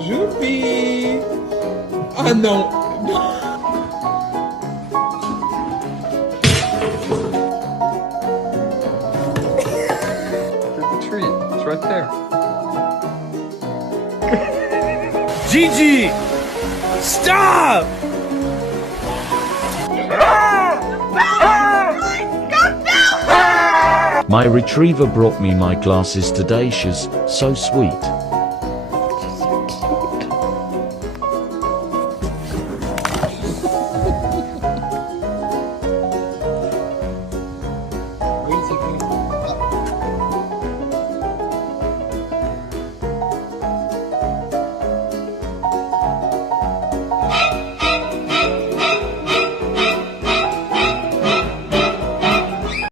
Jupi! Ah, não! Trick or treat. It's right there. Gigi! Stop! My retriever brought me my glasses today. She's so sweet.